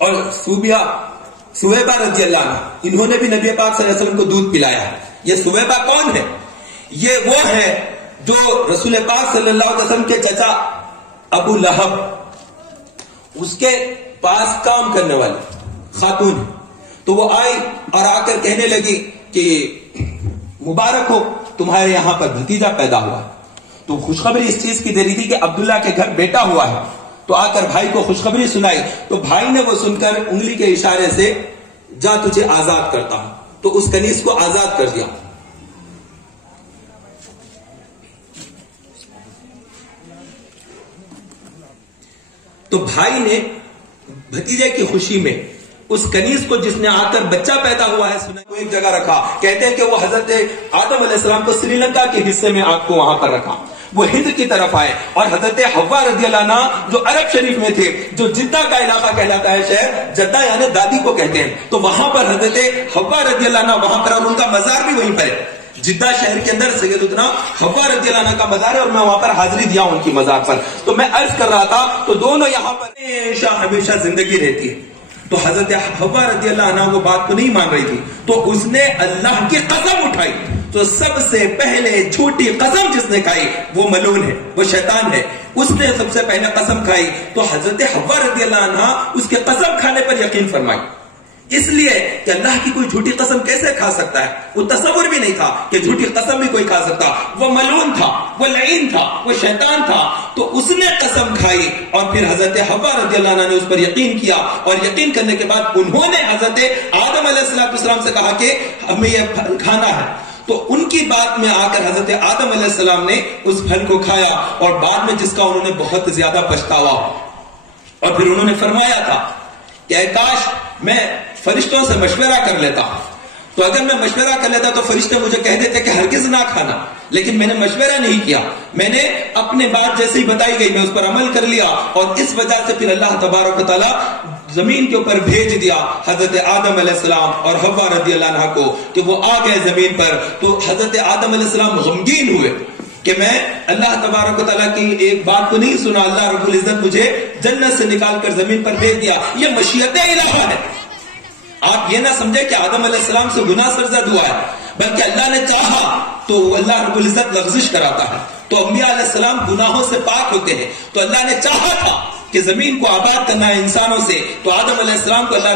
اور سویبہ رضی اللہ عنہ، انہوں نے بھی نبی پاک صلی اللہ علیہ وسلم کو دودھ پلایا. یہ سویبہ کون ہے؟ یہ وہ ہے جو رسول پاک صلی اللہ علیہ وسلم کے چچا ابو لہب، اس کے پاس کام کرنے والی خاتون. تو وہ آئی اور آ کر کہنے لگی کہ مبارک ہو، تمہارے یہاں پر بھتیجا پیدا ہوا. تو خوشخبری اس چیز کی دے رہی تھی کہ عبداللہ کے گھر بیٹا ہوا ہے. تو آ کر بھائی کو خوشخبری سنائی. تو بھائی نے وہ سن کر انگلی کے اشارے سے جا تجھے آزاد کرتا ہوں. تو اس کنیز کو آزاد کر دیا. تو بھائی نے بھتیجے کی خوشی میں اس کنیز کو، جس نے آ کر بچہ پیدا ہوا ہے سنا، کو ایک جگہ رکھا. کہتے ہیں کہ وہ حضرت آدم علیہ السلام کو سری لنکا کے حصے میں آگ کو وہاں پر رکھا. وہ ہند کی طرف آئے اور حضرت حوا رضی اللہ عنہ جو عرب شریف میں تھے، جو جدہ کا علاقہ کہلاتا ہے، شہر جدہ یعنی دادی کو کہتے ہیں، تو وہاں پر حضرت حوا رضی اللہ عنہ وہاں پر، اور ان کا مزار بھی وہیں پر ہے. جدہ شہر کے اندر سیدنا حوا رضی اللہ عنہ کا مزار ہے اور میں وہاں پر حاضری دیا ان کی مزار پر. تو میں عرض کر رہا تھا، تو دونوں یہاں پر ہمیشہ زندگی رہتی ہے. تو حضرت حوا رضی اللہ عنہ وہ بات کو نہیں مان رہی تھی، تو اس نے اللہ کی قسم اٹھائی. تو سب سے پہلے جھوٹی قسم جس نے کھائی وہ ملعون ہے، وہ شیطان ہے. اس نے سب سے پہلے قسم کھائی. تو حضرت حوا رضی اللہ عنہ اس کے قسم کھانے پر یقین فرمائی، اس لیے کہ اللہ کی کوئی جھوٹی قسم کیسے کھا سکتا ہے. وہ تصور بھی نہیں تھا کہ جھوٹی قسم بھی کوئی کھا سکتا. وہ ملعون تھا، وہ لعین تھا، وہ شیطان تھا. تو اس نے قسم کھائی اور پھر حضرت حوا رضی اللہ عنہ نے اس پر یقین کیا. اور یقین کرنے کے بعد انہوں نے حضرت آدم علیہ السلام سے کہا کہ ہمیں یہ پھل کھانا ہے. تو ان کی بات میں آ کر حضرت آدم علیہ السلام نے اس پھل کو کھایا، اور بعد میں جس کا انہوں نے بہت زیادہ پچھتاوا. اور پھر انہوں نے فرمایا تھا کہ اے کاش میں فرشتوں سے مشورہ کر لیتا. تو اگر میں مشورہ کر لیتا تو فرشتے مجھے کہہ دیتے کہ ہرگز نہ کھانا. لیکن میں نے مشورہ نہیں کیا، میں نے اپنے بات جیسے ہی بتائی گئی میں اس پر عمل کر لیا. اور اس وجہ سے پھر اللہ تبارک و تعالی زمین کے اوپر بھیج دیا حضرت آدم علیہ السلام اور حوا رضی اللہ عنہ کو کہ وہ آ گئے زمین پر. تو حضرت آدم علیہ السلام غمگین ہوئے کہ میں اللہ تبارک و تعالیٰ کی ایک بات کو نہیں سنا. اللہ رب العزت مجھے جنت سے نکال کر زمین پر بھیج دیا. یہ مشیت الہیہ ہے. آپ یہ نہ سمجھے کہ آدم علیہ السلام سے گناہ سرزد ہوا ہے، بلکہ اللہ نے چاہا تو اللہ رب العزت لغزش کراتا ہے. تو انبیاء علیہ السلام گناہوں سے پاک ہوتے ہیں. تو اللہ نے چاہا تھا کہ زمین کو آباد کرنا ہے انسانوں سے. تو آدم علیہ السلام کو اللہ